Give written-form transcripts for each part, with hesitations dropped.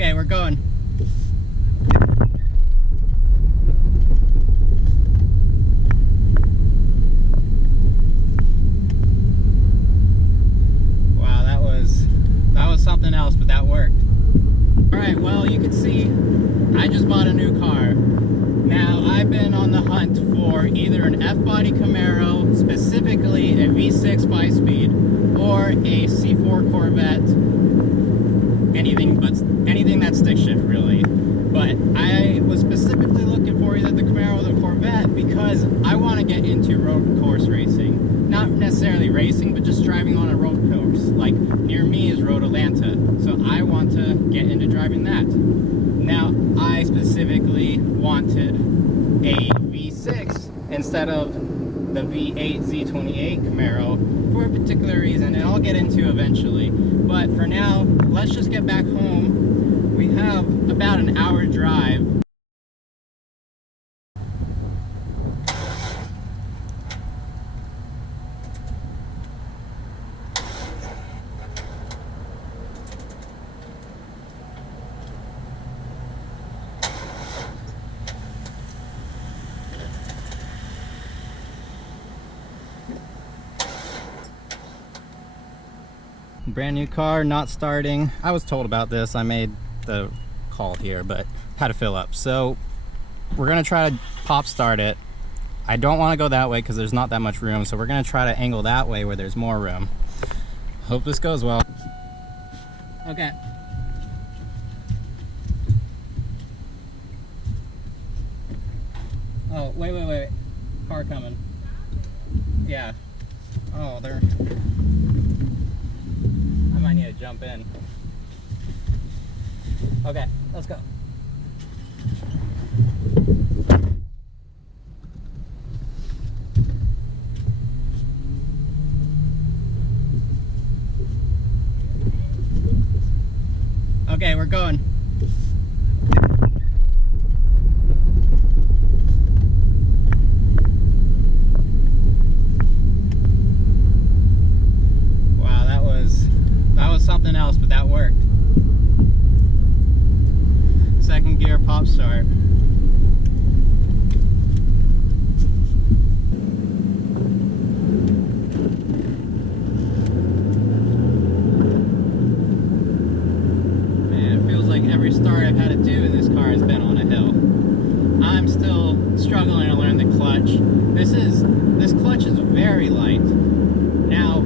Okay, we're going. Wow, that was something else, but that worked. All right, well, you can see I just bought a new car. Now, I've been on the hunt for either an F-body Camaro, specifically a V6 5-speed, or a C4 Corvette, anything that's stick shift, really. But I was specifically looking for either the Camaro or the Corvette because I want to get into road course racing. Not necessarily racing, but just driving on a road course. Like, near me is Road Atlanta, so I want to get into driving that. Now, I specifically wanted a V6 instead of the V8 Z28 Camaro for a particular reason, and I'll get into eventually. But for now, let's just get back home. We have about an hour drive. Brand new car, not starting. I was told about this. I made the call here, but had to fill up. So we're gonna try to pop start it. I don't want to go that way because there's not that much room, so we're gonna try to angle that way where there's more room. Hope this goes well. Okay. Oh, wait. Car coming. Yeah. Oh, they're... I might need to jump in. Okay, let's go. Okay, we're going. Something else, but that worked. Second gear pop start. Man, it feels like every start I've had to do in this car has been on a hill. I'm still struggling to learn the clutch. This clutch is very light. Now,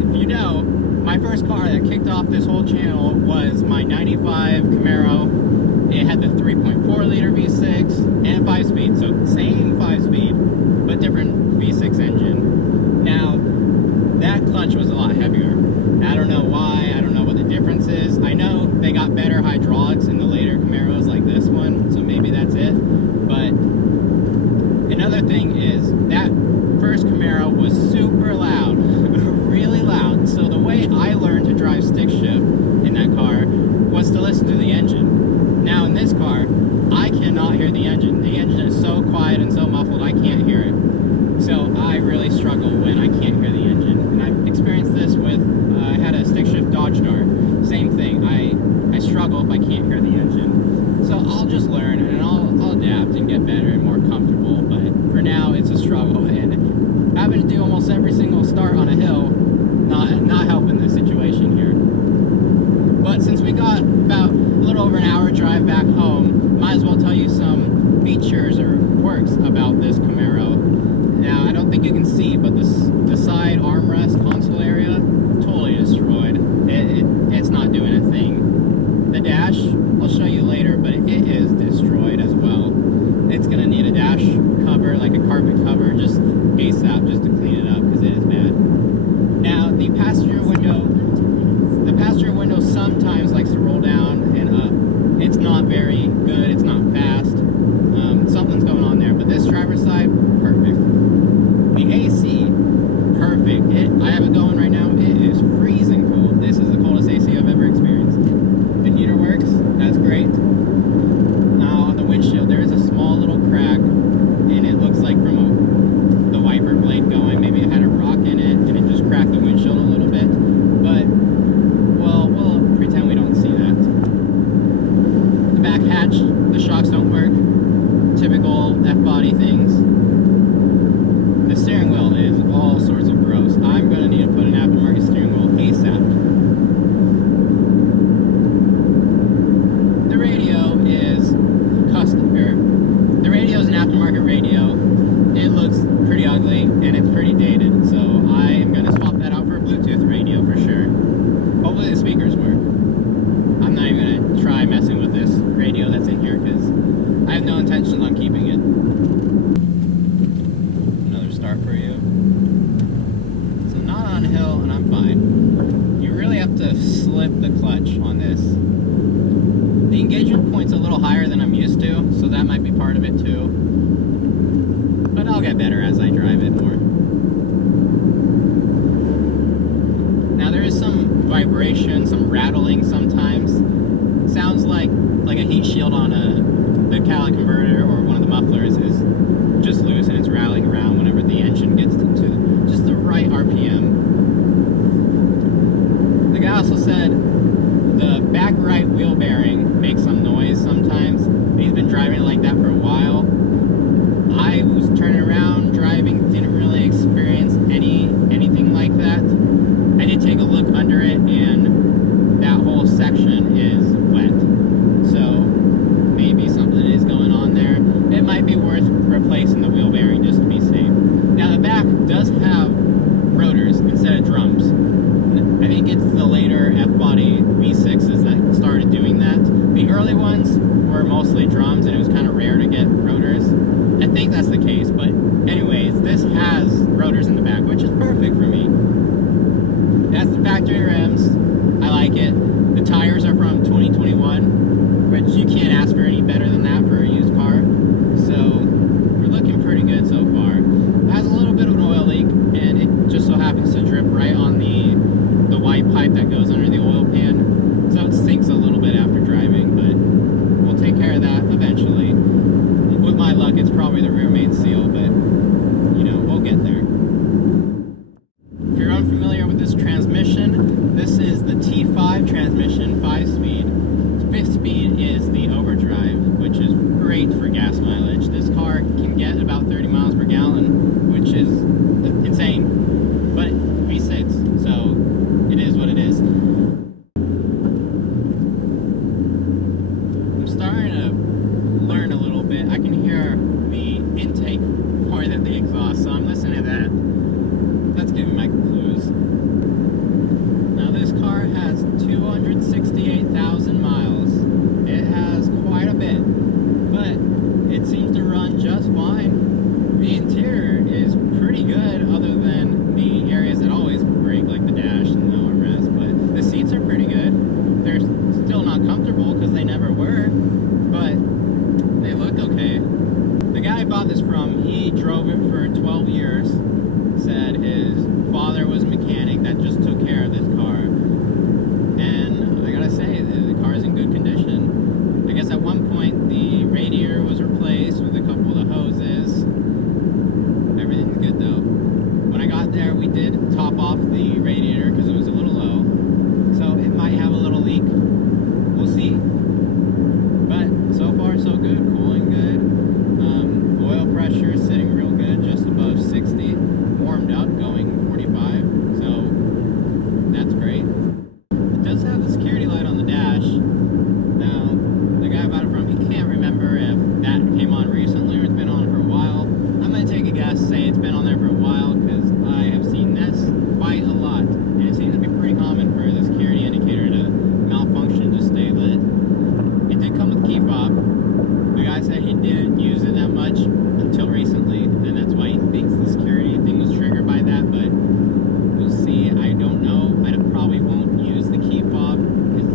if you know, my first car that kicked off this whole channel was my 95 Camaro. It had the 3.4 liter V6 and 5-speed, so same 5-speed, but different V6 engine. Now, that clutch was a lot heavier. I don't know why, I don't know what the difference is. I know they got better hydraulics in the later Camaros like this one, so maybe that's it. But another thing is, that first Camaro was super loud. Really loud. So the way I learned to drive stick shift in that car was to listen to the engine. Now in this car, I cannot hear the engine. The engine is so quiet and so muffled, I can't hear it. So I really struggle when I can't hear the engine. And I've experienced this with, I had a stick shift Dodge Dart. Same thing. I struggle if I can't hear the engine. So I'll just learn and I'll adapt and get better and more comfortable. But for now, it's a struggle. And having to do almost every single start on a hill, not helping the situation here. But since we got about a little over an hour drive back home, might as well tell you some features or quirks about this Camaro. Now, I don't think you can see, but the side armrest console area, totally destroyed. It's not doing a thing. The dash, I'll show you later, but it is destroyed as well. It's gonna need a dash cover, like a carpet cover, just ASAP, just to clean it up, because it is bad. Now, the passenger window sometimes likes to roll down and up. It's not very good, it's not fast. Something's going on there, but this driver flip the clutch on this. The engagement point's a little higher than I'm used to, so that might be part of it too. But I'll get better as I drive it more. Now there is some vibration, some rattling sometimes. It sounds like a heat shield on the catalytic converter or one of the mufflers is just loose and it's rattling around whenever the engine gets to just the right RPM. The guy also said the back right wheel bearing makes some noise sometimes. He's been driving like that for a while. I was turning around driving, didn't really experience anything like that. I did take a look under it and that whole section is wet. So maybe something is going on there. It might be worth replacing the wheel bearing just to be safe. Now the back does have rotors instead of drums. I think it's the later F-body V6s that started doing that. The early ones were mostly drums and it was kind of rare to get rotors. I think that's the case, but anyways, this has rotors in the back, which is perfect for me. That's the factory rims. I like it. The tires are from 2021, which you can't ask for any better than that for a used car. So we're looking pretty good so far. It has a little bit of an oil leak, and it just so happens to drip right on the white pipe that goes under the oil pan. So it stinks a little bit after driving, but we'll take care of that eventually. With my luck, it's probably the rear main seal, but you know, we'll get there. If you're unfamiliar with this transmission, this is the T5 transmission, 5-speed. 5th speed is the overdrive, which is great for gas mileage. This car can get about 30 miles per gallon, which is insane, but V6, so it is what it is. I'm starting to learn a little bit. I can hear the intake more than the exhaust, so I'm listening to that. That's giving my clues. Now this car has 268,000 miles. It has quite a bit, but it seems to run just fine. The interior is pretty good other than the areas that always break, like the dash and the armrest, but the seats are pretty good. They're still not comfortable because they never were, but they look okay. The guy I bought this from, he drove it for 12 years. Said his father was a mechanic that just took care of this car. And I gotta say, the car's in good condition. I guess at one point the radiator was replaced with a couple of the hoses. Everything's good though. When I got there, we did top off the radiator because it was a little low. So it might have a little leak. We'll see. But so far so good, cooling good. Oil pressure sitting real good, just above 60. Warmed up, going 45. So that's great. It does have the security light on the dash. Now, the guy I bought it from, he can't remember if that came on recently or it's been on for a while. I'm going to take a guess, say it's been on there for a while, because I have seen this quite a lot. And it seems to be pretty common for the security indicator to malfunction, just stay lit. It did come with key fob. The guy said he didn't use it that much until recently, and that's why he thinks the security thing was triggered by that, but we'll see. I don't know. I probably won't use the key fob, because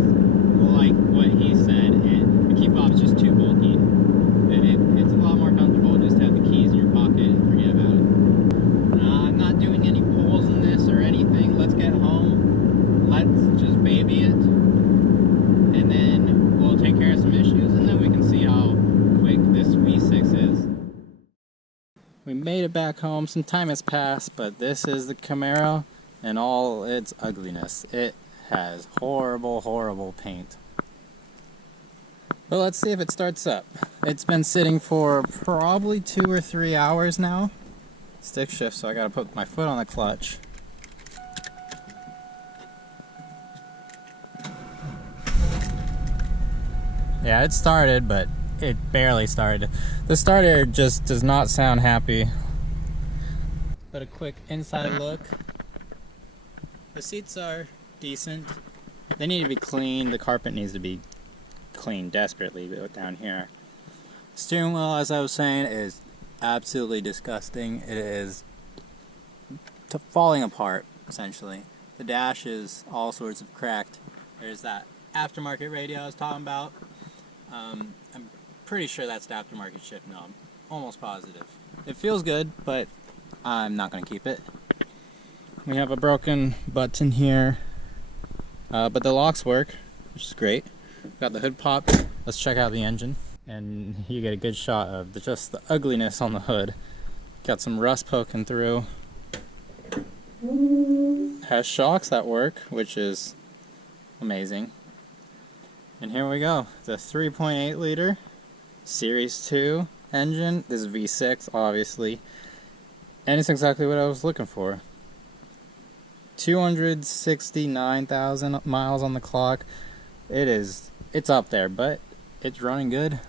like what he said, the key fob is just too bulky. It's a lot more comfortable just to have the keys in your pocket and forget about it. I'm not doing any pulls in this or anything. Let's get home. Let's just baby it, and then we'll take care of some issues, and then we can see how quick this V6 is. We made it back home. Some time has passed, but this is the Camaro in all its ugliness. It has horrible, horrible paint. But let's see if it starts up. It's been sitting for probably 2 or 3 hours now. Stick shift, so I gotta put my foot on the clutch. Yeah, it started, but it barely started. The starter just does not sound happy. But a quick inside look. The seats are decent. They need to be cleaned. The carpet needs to be cleaned desperately down here. Steering wheel, as I was saying, is absolutely disgusting. It is falling apart, essentially. The dash is all sorts of cracked. There's that aftermarket radio I was talking about. I'm pretty sure that's the aftermarket shift knob. Almost positive. It feels good, but I'm not going to keep it. We have a broken button here, but the locks work, which is great. Got the hood popped. Let's check out the engine, and you get a good shot of just the ugliness on the hood. Got some rust poking through. Has shocks that work, which is amazing. And here we go, the 3.8 liter Series 2 engine. This is V6, obviously, and it's exactly what I was looking for. 269,000 miles on the clock. It's up there, but it's running good.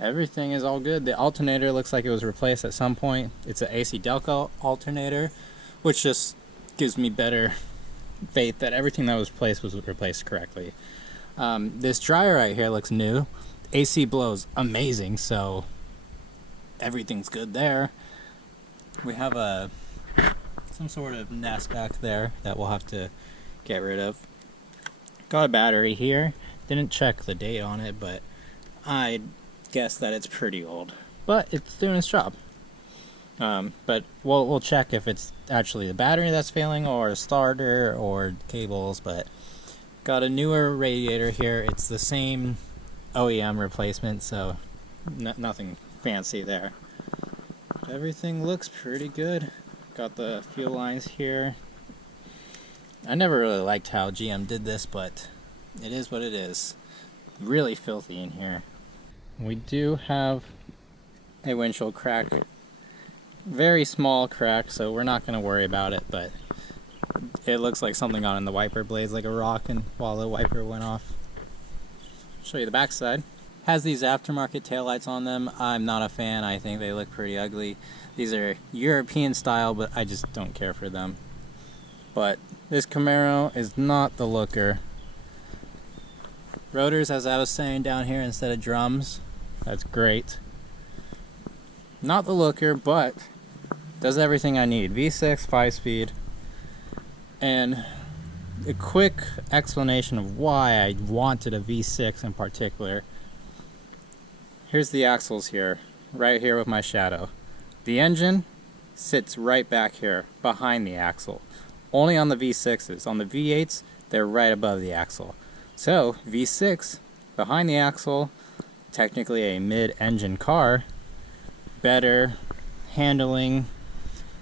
Everything is all good. The alternator looks like it was replaced at some point. It's an AC Delco alternator, which just gives me better faith that everything that was replaced correctly. This dryer right here looks new. AC blows amazing, so everything's good there. We have some sort of nest back there that we'll have to get rid of. Got a battery here. Didn't check the date on it, but I guess that it's pretty old. But it's doing its job. But we'll check if it's actually the battery that's failing or a starter or cables. But got a newer radiator here. It's the same OEM replacement, so nothing fancy there. Everything looks pretty good. Got the fuel lines here. I never really liked how GM did this, but it is what it is. Really filthy in here. We do have a windshield crack. Very small crack, so we're not going to worry about it, but it looks like something got in the wiper blades like a rock and while the wiper went off. Show you the back side. Has these aftermarket taillights on them. I'm not a fan. I think they look pretty ugly. These are European style, but I just don't care for them. But this Camaro is not the looker. Rotors, as I was saying, down here instead of drums. That's great. Not the looker, but does everything I need. V6, 5-speed. And a quick explanation of why I wanted a V6 in particular. Here's the axles here, right here with my shadow. The engine sits right back here, behind the axle. Only on the V6s. On the V8s, they're right above the axle. So, V6, behind the axle, technically a mid-engine car, better handling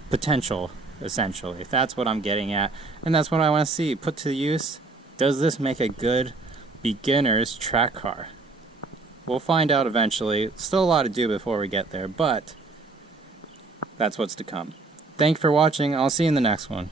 potential, essentially. That's what I'm getting at, and that's what I want to see put to use. Does this make a good beginner's track car? We'll find out eventually. Still a lot to do before we get there, but that's what's to come. Thanks for watching. I'll see you in the next one.